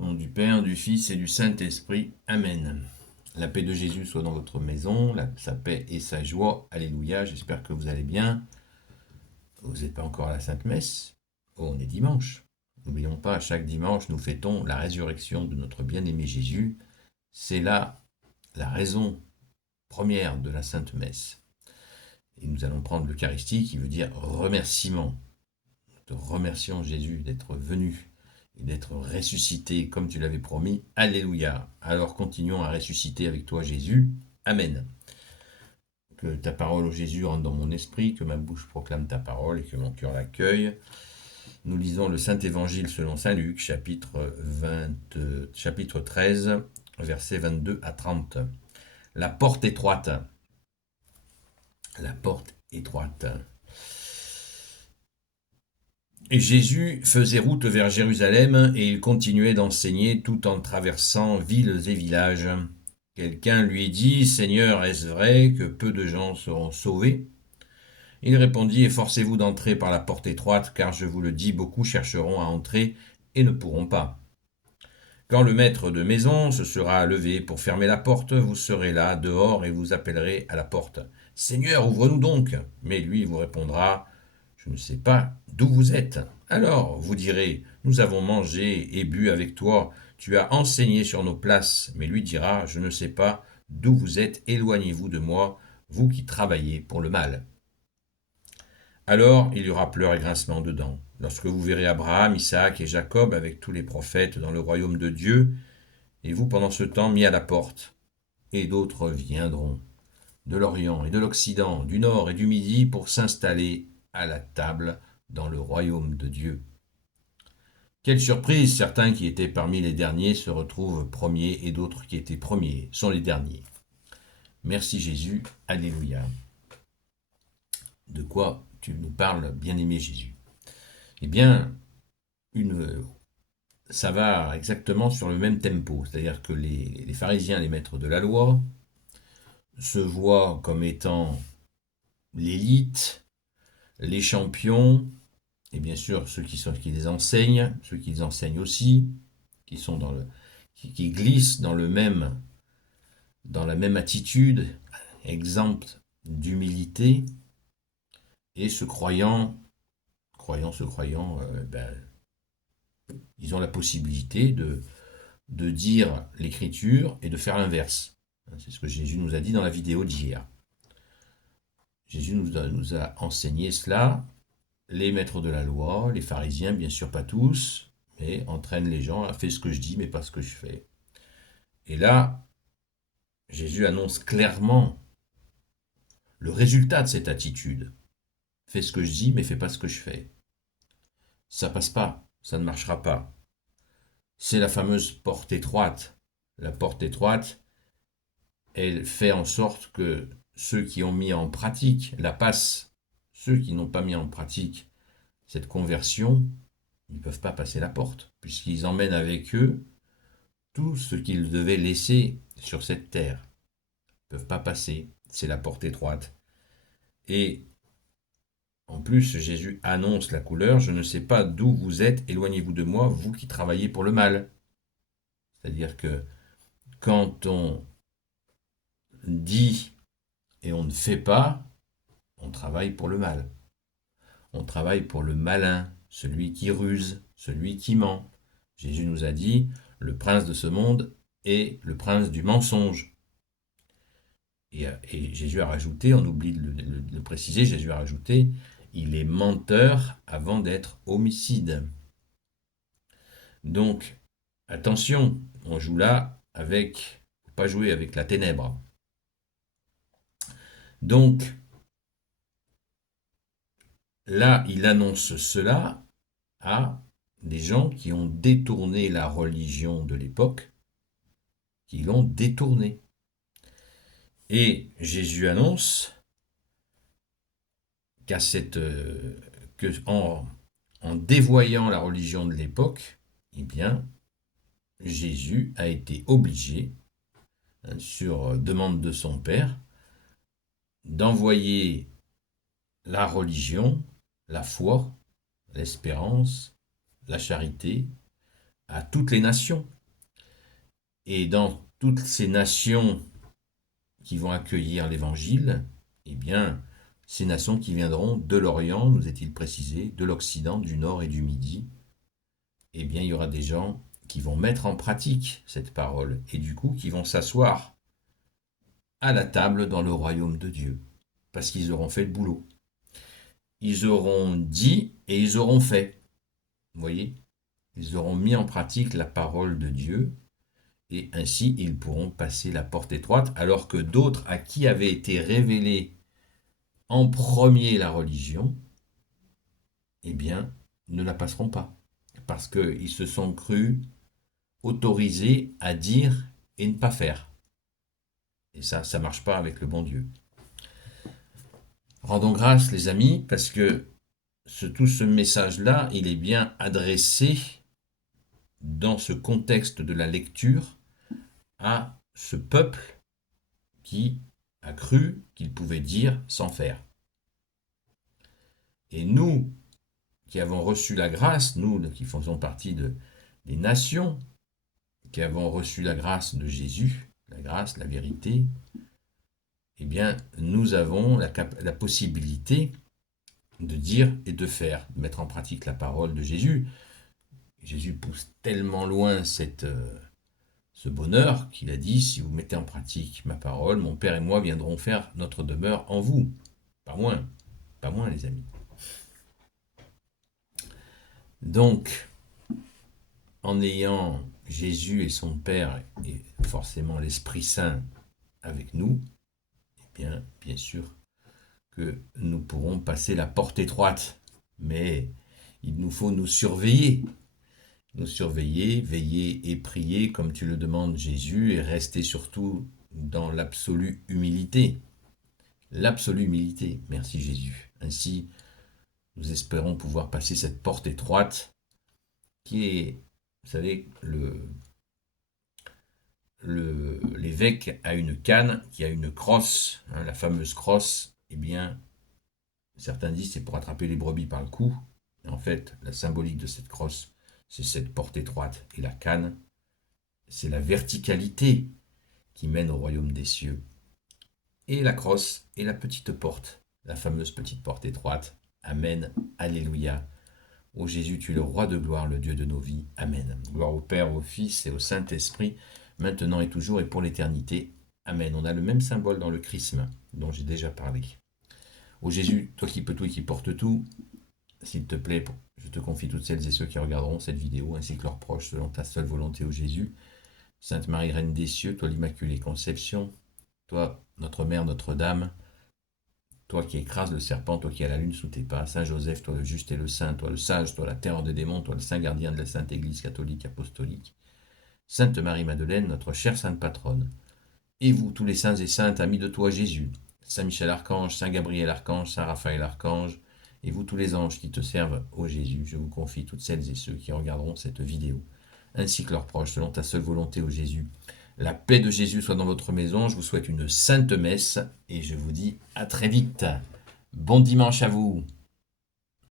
Au nom du Père, du Fils et du Saint-Esprit. Amen. La paix de Jésus soit dans votre maison, sa paix et sa joie. Alléluia, j'espère que vous allez bien. Vous n'êtes pas encore à la Sainte Messe. Oh, on est dimanche. N'oublions pas, chaque dimanche, nous fêtons la résurrection de notre bien-aimé Jésus. C'est là la raison première de la Sainte Messe. Et nous allons prendre l'Eucharistie qui veut dire remerciement. Nous te remercions Jésus d'être venu et d'être ressuscité comme tu l'avais promis. Alléluia. Alors continuons à ressusciter avec toi Jésus. Amen. Que ta parole, ô Jésus, rentre dans mon esprit, que ma bouche proclame ta parole et que mon cœur l'accueille. Nous lisons le Saint-Évangile selon Saint Luc, chapitre 13, versets 22 à 30. La porte étroite. La porte étroite. Et Jésus faisait route vers Jérusalem et il continuait d'enseigner tout en traversant villes et villages. Quelqu'un lui dit, Seigneur, est-ce vrai que peu de gens seront sauvés? Il répondit, efforcez-vous d'entrer par la porte étroite, car je vous le dis, beaucoup chercheront à entrer et ne pourront pas. Quand le maître de maison se sera levé pour fermer la porte, vous serez là, dehors, et vous appellerez à la porte. Seigneur, ouvre-nous donc. Mais lui vous répondra, je ne sais pas d'où vous êtes. Alors vous direz, nous avons mangé et bu avec toi, tu as enseigné sur nos places. Mais lui dira, je ne sais pas d'où vous êtes, éloignez-vous de moi, vous qui travaillez pour le mal. Alors il y aura pleurs et grincements de dents. Lorsque vous verrez Abraham, Isaac et Jacob avec tous les prophètes dans le royaume de Dieu, et vous pendant ce temps mis à la porte, et d'autres viendront de l'Orient et de l'Occident, du Nord et du Midi pour s'installer à la table dans le royaume de Dieu. Quelle surprise, certains qui étaient parmi les derniers se retrouvent premiers et d'autres qui étaient premiers sont les derniers. Merci Jésus, Alléluia. De quoi tu nous parles, bien-aimé Jésus? Eh bien, ça va exactement sur le même tempo, c'est-à-dire que les pharisiens, les maîtres de la loi, se voient comme étant l'élite, les champions, et bien sûr ceux qui les enseignent, ceux qui les enseignent aussi, qui sont qui glissent dans la même attitude, exempte d'humilité, et ils ont la possibilité de dire l'écriture et de faire l'inverse. C'est ce que Jésus nous a dit dans la vidéo d'hier. Jésus nous a enseigné cela. Les maîtres de la loi, les pharisiens, bien sûr pas tous, mais entraînent les gens à faire ce que je dis, mais pas ce que je fais. Et là, Jésus annonce clairement le résultat de cette attitude. Fais ce que je dis, mais fais pas ce que je fais. Ça passe pas, ça ne marchera pas. C'est la fameuse porte étroite. La porte étroite, elle fait en sorte que ceux qui ont mis en pratique la passe, ceux qui n'ont pas mis en pratique cette conversion, ils ne peuvent pas passer la porte, puisqu'ils emmènent avec eux tout ce qu'ils devaient laisser sur cette terre. Ils ne peuvent pas passer, c'est la porte étroite. Et en plus, Jésus annonce la couleur, je ne sais pas d'où vous êtes, éloignez-vous de moi, vous qui travaillez pour le mal. C'est-à-dire que quand on dit et on ne fait pas, on travaille pour le mal. On travaille pour le malin, celui qui ruse, celui qui ment. Jésus nous a dit, le prince de ce monde est le prince du mensonge. Et Jésus a rajouté, on oublie de le préciser, Jésus a rajouté, il est menteur avant d'être homicide. Donc, attention, on joue là avec, faut pas jouer avec la ténèbre. Donc, là, il annonce cela à des gens qui ont détourné la religion de l'époque, qui l'ont détournée. Et Jésus annonce qu'à en dévoyant la religion de l'époque, eh bien, Jésus a été obligé, sur demande de son Père, d'envoyer la religion, la foi, l'espérance, la charité à toutes les nations. Et dans toutes ces nations qui vont accueillir l'Évangile, eh bien, ces nations qui viendront de l'Orient, nous est-il précisé, de l'Occident, du Nord et du Midi, eh bien, il y aura des gens qui vont mettre en pratique cette parole et du coup qui vont s'asseoir à la table dans le royaume de Dieu, parce qu'ils auront fait le boulot. Ils auront dit et ils auront fait. Vous voyez? Ils auront mis en pratique la parole de Dieu et ainsi ils pourront passer la porte étroite, alors que d'autres à qui avait été révélée en premier la religion, eh bien, ne la passeront pas, parce qu'ils se sont crus autorisés à dire et ne pas faire. Et ça ne marche pas avec le bon Dieu. Rendons grâce, les amis, parce que tout ce message-là, il est bien adressé dans ce contexte de la lecture à ce peuple qui a cru qu'il pouvait dire sans faire. Et nous, qui avons reçu la grâce, nous qui faisons partie des nations, qui avons reçu la grâce de Jésus, la grâce, la vérité, eh bien, nous avons la possibilité de dire et de faire, de mettre en pratique la parole de Jésus. Jésus pousse tellement loin ce bonheur qu'il a dit, si vous mettez en pratique ma parole, mon Père et moi viendrons faire notre demeure en vous. Pas moins les amis. Donc, en ayant Jésus et son Père et forcément l'Esprit Saint avec nous, eh bien sûr que nous pourrons passer la porte étroite. Mais il nous faut nous surveiller, veiller et prier comme tu le demandes Jésus et rester surtout dans l'absolue humilité. L'absolue humilité, merci Jésus. Ainsi, nous espérons pouvoir passer cette porte étroite qui est, vous savez, l'évêque a une canne qui a une crosse, la fameuse crosse, eh bien, certains disent c'est pour attraper les brebis par le cou. Et en fait, la symbolique de cette crosse, c'est cette porte étroite. Et la canne, c'est la verticalité qui mène au royaume des cieux. Et la crosse est la petite porte, la fameuse petite porte étroite. Amen, alléluia. Ô Jésus, tu es le roi de gloire, le Dieu de nos vies. Amen. Gloire au Père, au Fils et au Saint-Esprit, maintenant et toujours et pour l'éternité. Amen. On a le même symbole dans le chrisme dont j'ai déjà parlé. Ô Jésus, toi qui peux tout et qui portes tout, s'il te plaît, je te confie toutes celles et ceux qui regarderont cette vidéo, ainsi que leurs proches, selon ta seule volonté, ô Jésus. Sainte Marie, Reine des cieux, toi l'Immaculée Conception, toi notre Mère, Notre-Dame, toi qui écrases le serpent, toi qui as la lune sous tes pas, Saint Joseph, toi le juste et le saint, toi le sage, toi la terreur des démons, toi le saint gardien de la Sainte Église catholique apostolique, Sainte Marie-Madeleine, notre chère Sainte Patronne, et vous, tous les saints et saintes, amis de toi Jésus, Saint Michel Archange, Saint Gabriel Archange, Saint Raphaël Archange, et vous tous les anges qui te servent, ô Jésus, je vous confie toutes celles et ceux qui regarderont cette vidéo, ainsi que leurs proches, selon ta seule volonté, ô Jésus. La paix de Jésus soit dans votre maison. Je vous souhaite une sainte messe et je vous dis à très vite. Bon dimanche à vous.